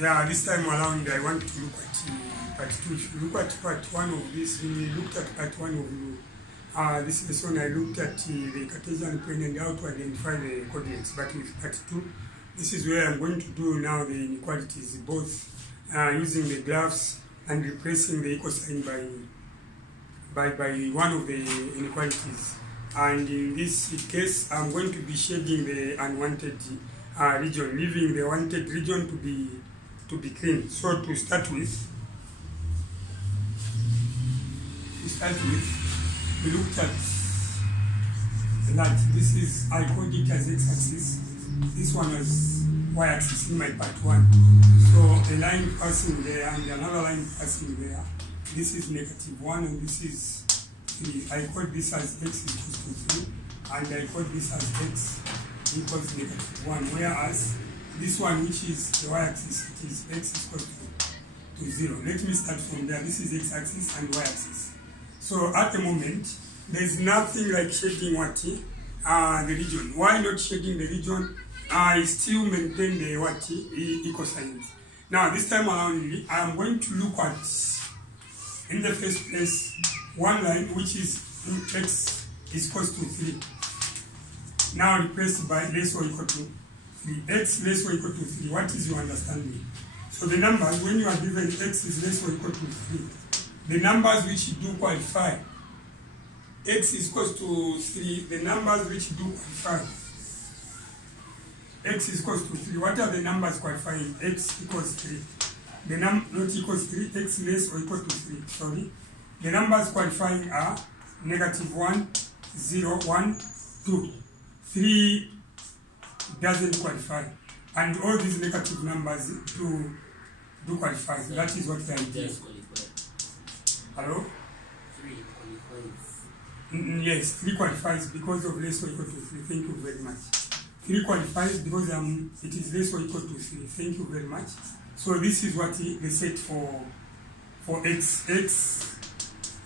Yeah, this time around I want to look at part 2. If you look at part 1 of this, we looked at part 1 of this lesson. I looked at the Cartesian plane and how to identify the coordinates. But with part 2, this is where I'm going to do now the inequalities, both using the graphs and replacing the equal sign by one of the inequalities. And in this case, I'm going to be shading the unwanted region, leaving the wanted region to be clean. So to start with, we looked at that this is, I called it as x-axis. This one was y-axis in my part 1. So a line passing there and another line passing there. This is -1 and this is 3. I called this as x equals to 3 and I called this as x equals -1. Whereas this one, which is the y-axis, it is x equals to 0. Let me start from there. This is x-axis and y-axis. So at the moment, there is nothing like shading the region. Why not shading the region? I still maintain the equal signs. Now this time around, I am going to look at, in the first place, one line which is x is equals to 3. Now replaced by less or equal to 3. X less or equal to 3. What is your understanding? So the numbers, when you are given x is less or equal to 3, the numbers which do qualify, x is equals to 3, the numbers which do qualify, x is equals to 3. What are the numbers qualifying? X equals 3. The not equals 3, x less or equal to 3. Sorry. The numbers qualifying are -1, 0, 1, 2. 3 doesn't qualify. And all these negative numbers do qualify. So that is what they are doing. Hello? 3 qualifies. Yes, 3 qualifies because of less or equal to 3. Thank you very much. 3 qualifies because it is less or equal to 3. Thank you very much. So this is what they set for x. X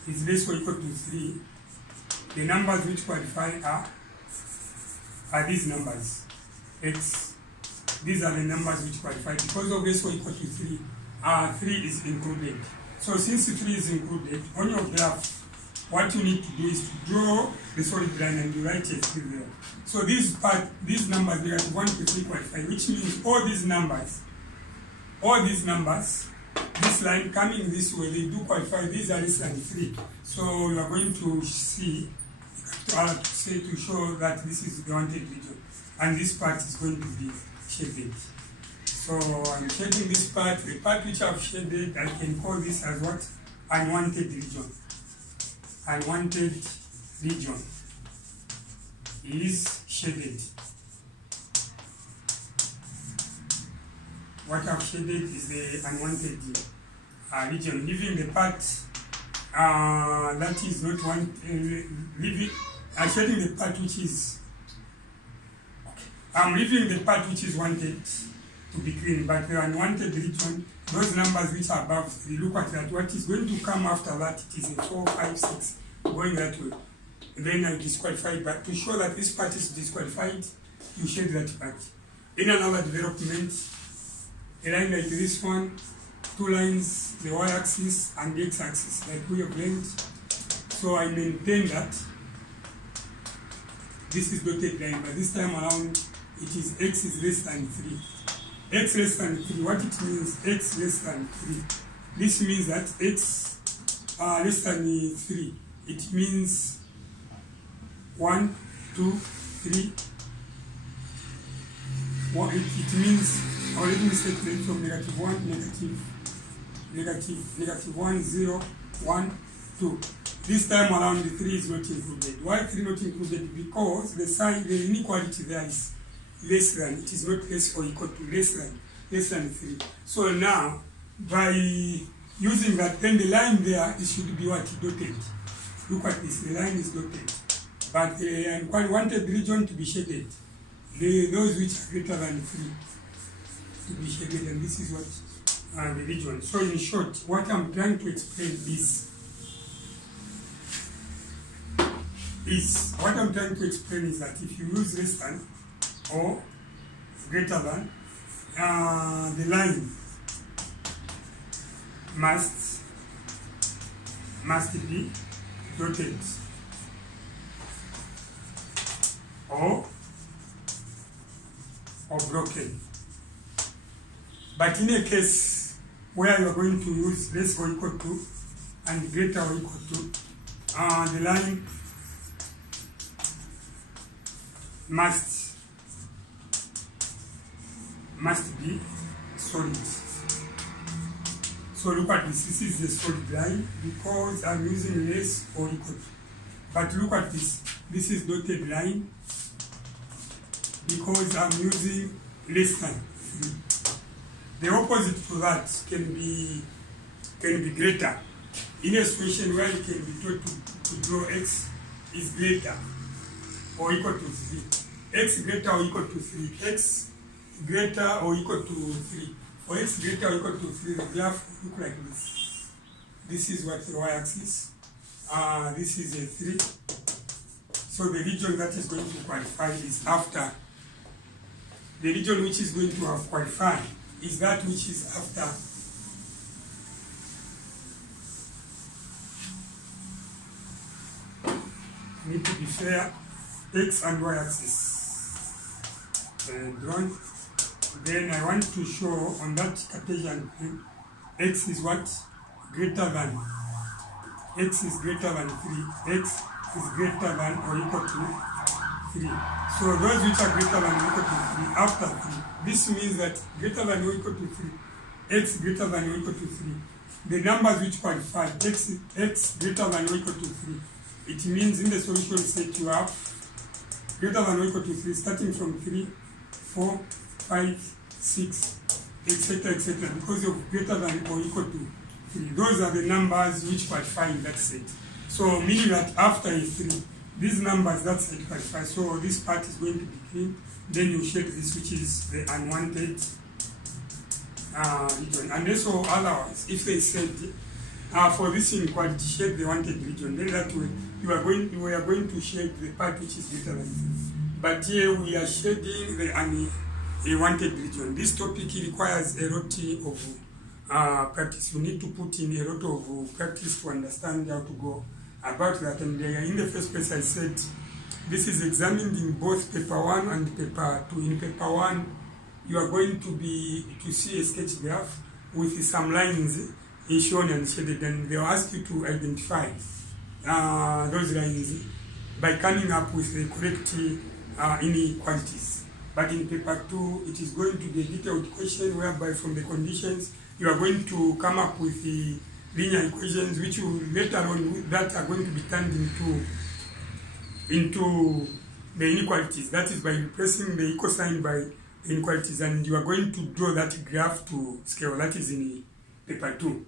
is less or equal to 3. The numbers which qualify are these numbers. X. These are the numbers which qualify. Because of less or equal to 3, 3 is included. So since 3 is included, on your graph, what you need to do is to draw the solid line and you write a 3 there. So these numbers, -1 to 3 qualify, which means all these numbers, this line coming this way, they do qualify. These are less than 3. So you are going to see, to show that this is the wanted region. And this part is going to be shaded. So I'm shading this part. The part which I've shaded, I can call this as what? Unwanted region. Unwanted region is shaded. What I've shaded is the unwanted region, leaving the part that is not shading the part which is, I'm leaving the part which is wanted to be clean, but the unwanted region, those numbers which are above 3, look at that. What is going to come after that? It is a 4, 5, 6, going that way. Then I disqualify, but to show that this part is disqualified, you shade that part. In another development, a line like this one, 2 lines, the y-axis and the x-axis, like we have learned. So I maintain that this is dotted line, but this time around, it is x is less than 3. X less than 3, what it means, x less than 3. This means that x less than 3. It means 1, 2, 3. It means, or let me separate from -1, -1, 0, 1, 2. This time around, the 3 is not included. Why 3 not included? Because the sign, the inequality there is less than. It is not less or equal to, less than 3. So now, by using that, then the line there, it should be what? Dotted. Look at this, the line is dotted. But the unwanted region to be shaded. Those which are greater than 3 to be shaded, and this is what the region. So in short, what I'm trying to explain is that if you use less than or greater than, the line must be dotted or broken. But in a case where you are going to use less or equal to and greater or equal to, the line must be solid. So look at this. This is the solid line because I'm using less or equal to. But look at this. This is dotted line because I'm using less than 3. The opposite to that can be greater. In a situation where you can be told to draw x is greater or equal to 3. X greater or equal to 3. X greater or equal to 3. For x greater or equal to 3, the graph will look like this. This is what the y-axis. This is a 3. So the region that is going to qualify is after. The region which is going to have qualified is that which is after need to be fair, x and y axis drawn. Then I want to show on that Cartesian plane x is what? Greater than. X is greater than 3. X is greater than or equal to 3. So those which are greater than or equal to 3 after 3. This means that greater than or equal to 3. X greater than or equal to 3. The numbers which qualify x greater than or equal to 3. It means in the solution set you have greater than or equal to 3 starting from 3, 4, 5, 6, etc., etc. because of greater than or equal to 3. Those are the numbers which qualify in that set. So meaning that after a 3, these numbers that set qualify. So this part is going to be clean. Then you shade this which is the unwanted region. And also otherwise, if they said for this inequality, shade the wanted region, then that way we are going to shade the part which is greater than 3. But here we are shading the unwanted region. This topic requires a lot of practice. You need to put in a lot of practice to understand how to go about that. And in the first place I said this is examined in both paper 1 and paper 2. In paper 1 you are going to see a sketch graph with some lines shown and shaded, and they will ask you to identify those lines by coming up with the correct inequalities. But in paper 2 it is going to be a detailed question whereby from the conditions you are going to come up with the linear equations which will later on that are going to be turned into the inequalities. That is by replacing the equal sign by the inequalities, and you are going to draw that graph to scale. That is in paper 2.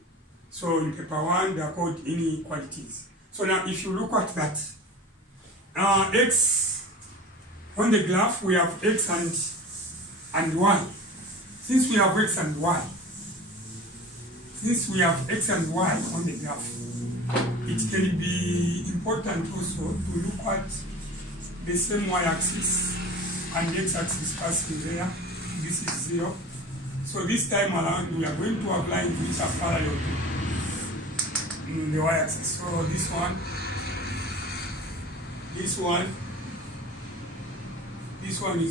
So in paper 1 they are called inequalities. So now if you look at that, x on the graph we have x and y. Since we have x and y, on the graph, it can be important also to look at the same y-axis and x-axis passing there. This is 0. So this time around we are going to have lines which are parallel to the y-axis. So this one is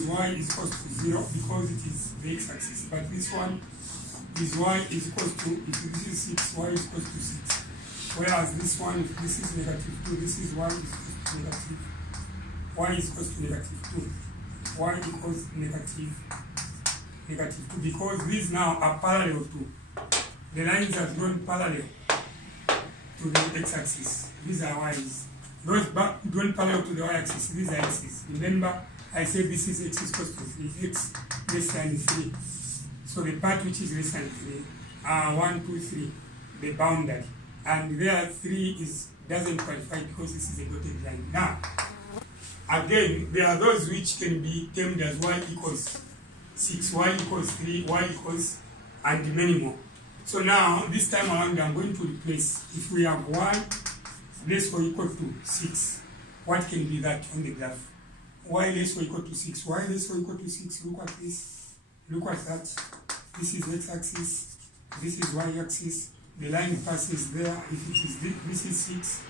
y is equal to 0 because it is the x-axis. But this one is y is equal to, if this is 6, y is equal to 6. Whereas this one, if this is -2, this is y is equal to negative. Y is equal to -2. Y equals negative 2 because these now are parallel to, the lines are drawn parallel to the x-axis. These are y's. Those drawn parallel to the y-axis, these are x's. Remember, I said this is x is equal to 3, x less than 3. So the part which is less than 3 are 1, 2, 3, the boundary. And there 3 doesn't qualify because this is a dotted line. Now, again, there are those which can be termed as y equals 6, y equals 3, y equals, and many more. So now, this time around, I'm going to replace, if we have y less or equal to 6, what can be that on the graph? Y less or equal to 6, y less or equal to 6, look at this, look at that. This is x-axis, this is y-axis, the line passes there. If it is this is 6,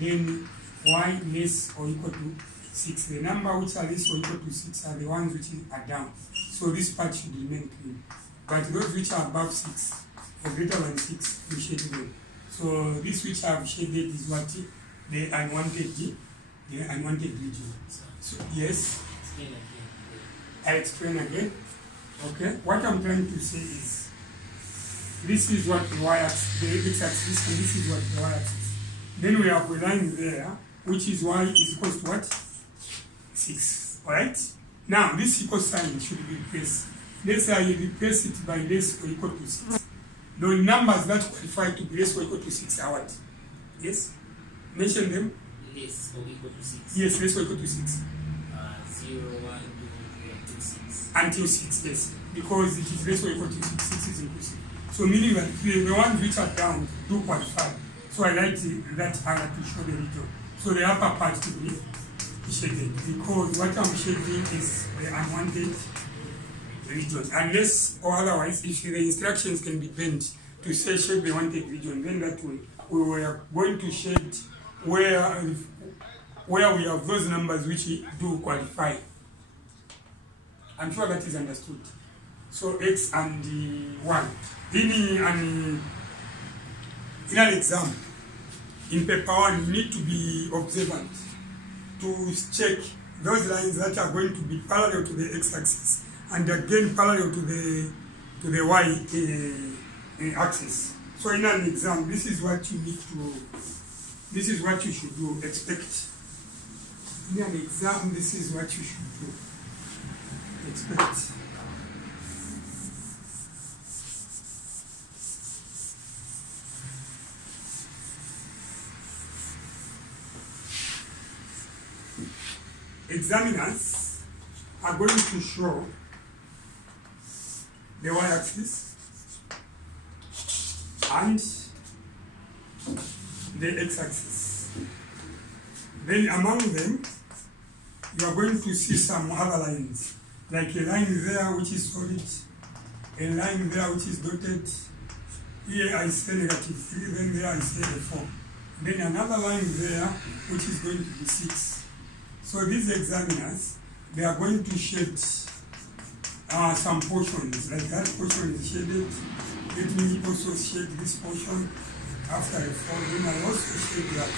then y less or equal to 6. The number which are less or equal to 6 are the ones which are down. So this part should remain clean. But those which are above 6 or greater than 6, we shade them. So this which I have shaded is what the unwanted region. So yes, I'll explain again. Okay, what I'm trying to say is this is what the y-axis, the x-axis, and this is what the y-axis. Then we have a line there, which is y is equal to what? 6. Alright? Now this equal sign should be replaced. Let's say I replace it by less or equal to 6. The numbers that qualify to be less or equal to 6 are what? Yes? Mention them. Less or equal to 6. Yes, less or equal to 6. 0, 1, 2, 3, 6. Until 6, yes. Because it is less or equal to 6. 6 is inclusive. So meaning that the ones which are down do qualify. So I like that color to show the region. So the upper part to be shaded. Because what I'm shading is the unwanted region. Unless or otherwise, if the instructions can be bent to say shade the wanted region, then that way we were going to shade where we have those numbers which do qualify. I'm sure that is understood. So x and 1. In an exam, in paper 1, you need to be observant to check those lines that are going to be parallel to the x-axis and again parallel to the y-axis. So in an exam, this is what you need to, this is what you should do, expect. In an exam, this is what you should do, expect. Examiners are going to show the y-axis and the x-axis. Then among them, you are going to see some other lines, like a line there which is solid, a line there which is dotted. Here I say -3, then there I say a 4. Then another line there which is going to be 6. So these examiners, they are going to shade some portions, like that portion is shaded. Let me also shade this portion after I fall. Then I also shade that.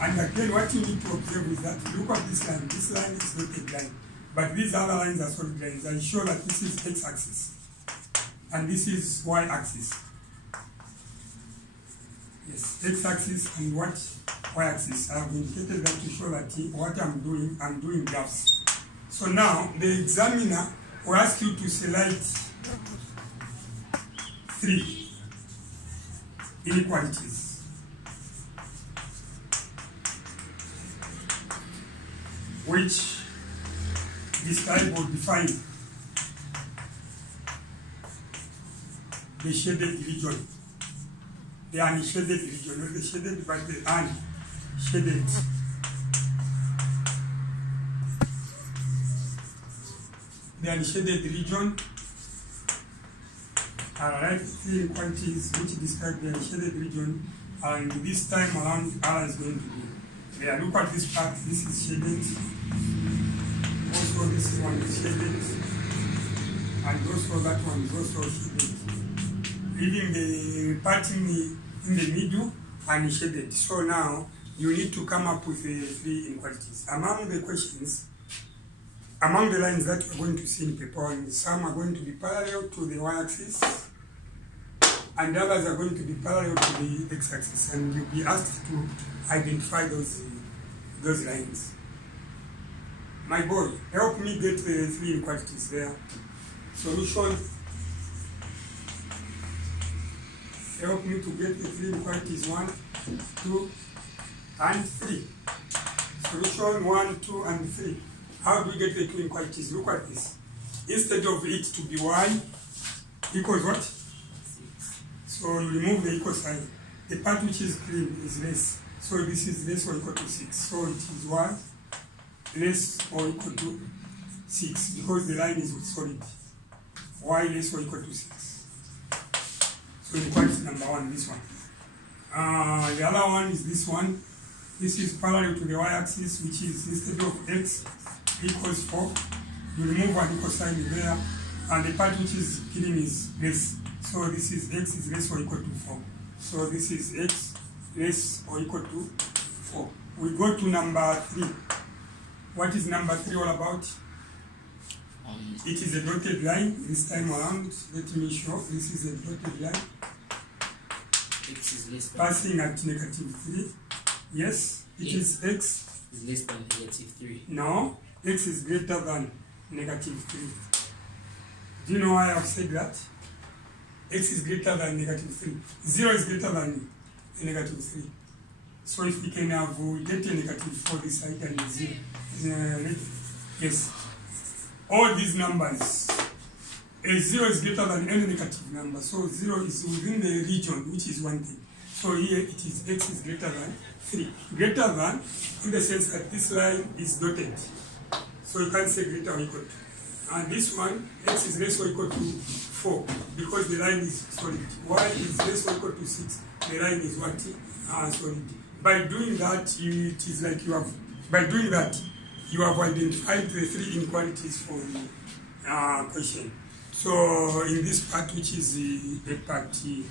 And again, what you need to observe is that look at this line. This line is not a line, but these other lines are solid lines. I show that this is x-axis, and this is y-axis. Yes, x-axis and what? Y-axis. I have indicated that to show that what I'm doing graphs. So now the examiner will ask you to select 3 inequalities. Which describe or define the shaded region. The unshaded region, not the shaded, but the unshaded. The unshaded region are 3 inequalities which describe the unshaded region, and this time around R is going to be there. Look at this part, this is shaded. Also this one is shaded, and also that one is also shaded. Leaving the part in the middle unshaded. So now you need to come up with 3 inequalities. Among the questions, among the lines that we're going to see in paper 1, some are going to be parallel to the y-axis, and others are going to be parallel to the x-axis, and you'll be asked to identify those lines. My boy, help me get the 3 inequalities there. Solution. Help me to get the 3 inequalities 1, 2, and 3. Solution 1, 2, and 3. How do we get the 2 inequalities? Look at this. Instead of it to be y equals what? 6. So you remove the equal sign. The part which is green is less. So this is less or equal to 6. So it is y less or equal to 6 because the line is solid. Y less or equal to 6. So So inequality number 1, this one. The other one is this one. This is parallel to the y-axis, which is instead of x equals 4, you remove one equal sign there, and the part which is killing is less. So this is x is less or equal to 4. So this is x less or equal to 4. We go to number 3. What is number 3 all about? It is a dotted line this time around. Let me show. This is a dotted line. X is less than Passing at negative 3. Yes, it is x is less than negative 3. No, x is greater than negative 3. Do you know why I've said that? X is greater than negative 3. 0 is greater than negative 3. So if we can have, we get a negative 4 this side and 0. Yes. All these numbers, a 0 is greater than any negative number. So 0 is within the region which is wanted. So here it is x is greater than 3. Greater than in the sense that this line is dotted. So you can't say greater or equal to. And this one, x is less or equal to 4 because the line is solid. Y is less or equal to 6. The line is what? Solid. By doing that, it is like you have, you have identified the 3 inequalities for the question. So in this part, which is the part 2,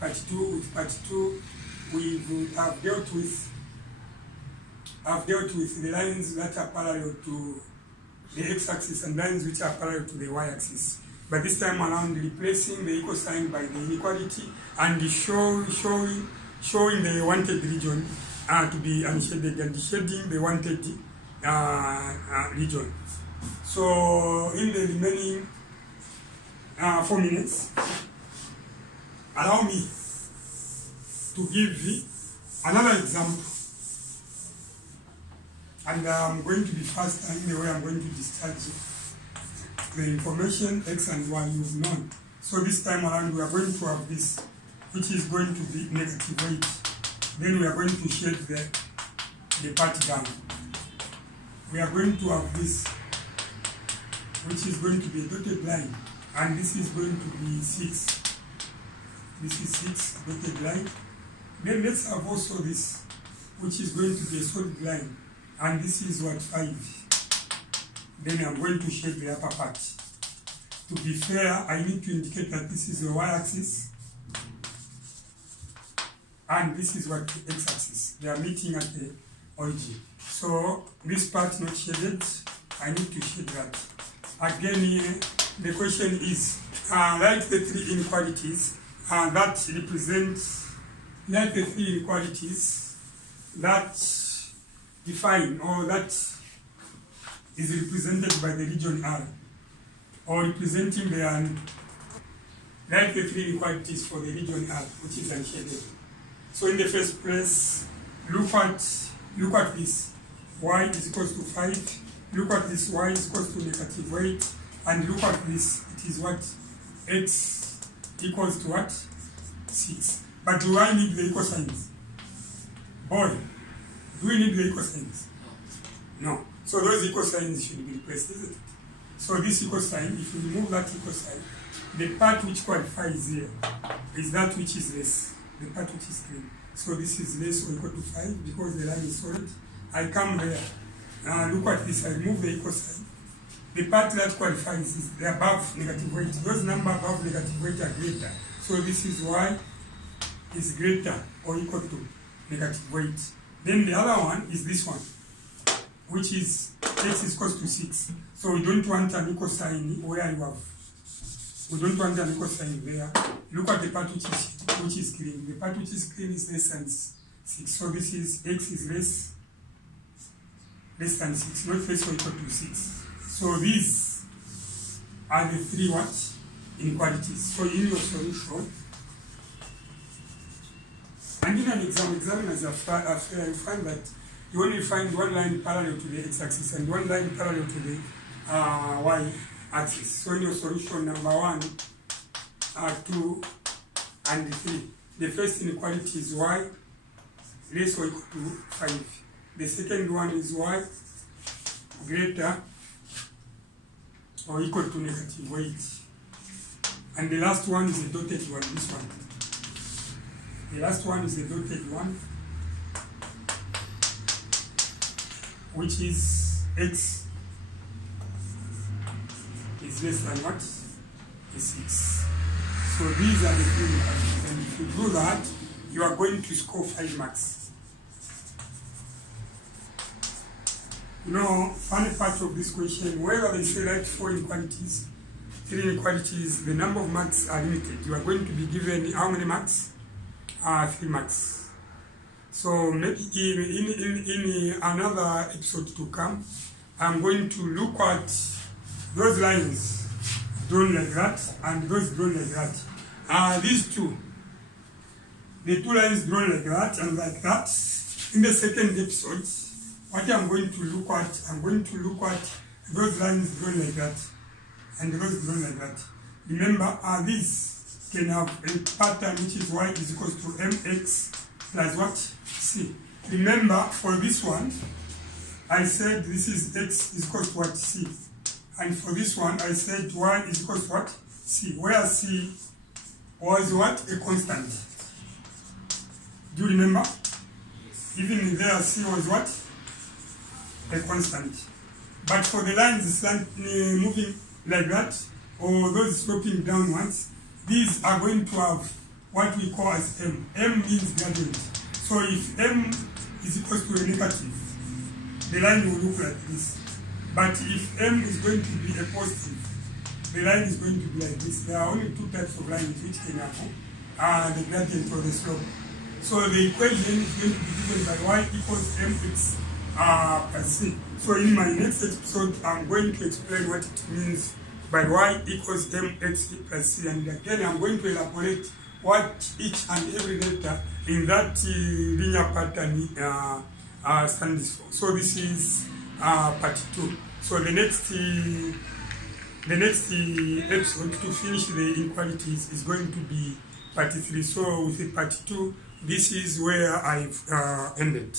with part 2, we have dealt with the lines that are parallel to the x-axis and lines which are parallel to the y-axis. But this time around, replacing the equal sign by the inequality and showing the wanted region to be unshaded and shading the wanted region. So in the remaining 4 minutes, allow me to give you another example. And I'm going to be fast in the way I'm going to discharge the information x and y you've known. So this time around we are going to have this, which is going to be negative 8. Then we are going to shade the part down. We are going to have this, which is going to be a dotted line. And this is going to be 6. This is 6, dotted line. Then let's have also this, which is going to be a solid line. And this is what, 5. Then I'm going to shade the upper part. To be fair, I need to indicate that this is the y-axis. And this is what the x-axis. They are meeting at the origin. So this part not shaded, I need to shade that. Again here, the question is, like the 3 inequalities, that represents, like the 3 inequalities that define or that is represented by the region R, or representing the like the 3 inequalities for the region R, which is unshaded. So in the first place, look at this. Y is equals to 5. Look at this. Y is equals to negative 8. And look at this. It is what? X equals to what? 6. But do I need the equal signs? Boy, do we need the equal signs? No. So those equal signs should be replaced, isn't it? So this equal sign, if you remove that equal sign, the part which qualifies here is that which is less, the part which is green. So this is less or equal to 5 because the line is solid. I come there, look at this, I remove the equal sign. The part that qualifies is the above negative 8. Those numbers above negative 8 are greater. So this is y is greater or equal to negative 8. Then the other one is this one, which is x is equals to 6. So we don't want an equal sign where you have. We don't want an equal sign there. Look at the part which is green. The part which is green is less than 6. So this is x is less than 6, not less or equal to 6. So these are the 3 what? Inequalities. So in your solution, and in an examiners are fair, you find that you only find one line parallel to the x-axis and one line parallel to the y-axis. So in your solution number 1, 2, and 3, the first inequality is y less or equal to 5. The second one is y greater or equal to negative 8. And the last one is a dotted one, this one. The last one is the dotted one, which is x is less than what? Is 6. So these are the three inequalities, and if you do that, you are going to score 5 marks. You know, funny part of this question, whether they say write 4 inequalities, 3 inequalities, the number of marks are limited. You are going to be given how many marks? 3 marks. So maybe in another episode to come, I'm going to look at those lines drawn like that and those drawn like that. These two, the 2 lines drawn like that and like that. In the second episode, what I'm going to look at, those lines drawn like that and those drawn like that. Remember, these can have a pattern which is y is equals to mx plus what? C. Remember, for this one, I said this is x is equal to what? C. And for this one, I said y is equal to what? C. Where C was what? A constant. Do you remember? Even there, C was what? A constant. But for the lines moving like that, or those sloping downwards, these are going to have what we call as m. M means gradient. So if m is equal to a negative, the line will look like this. But if m is going to be a positive, the line is going to be like this. There are only 2 types of lines which can have the gradient or the slope. So the equation is going to be given by y equals mx plus c. So in my next episode, I'm going to explain what it means by y equals mx plus c. And again, I'm going to elaborate what each and every letter in that linear pattern stands for. So this is part 2. So the next episode to finish the inequalities is going to be part 3. So with the part 2, this is where I've ended.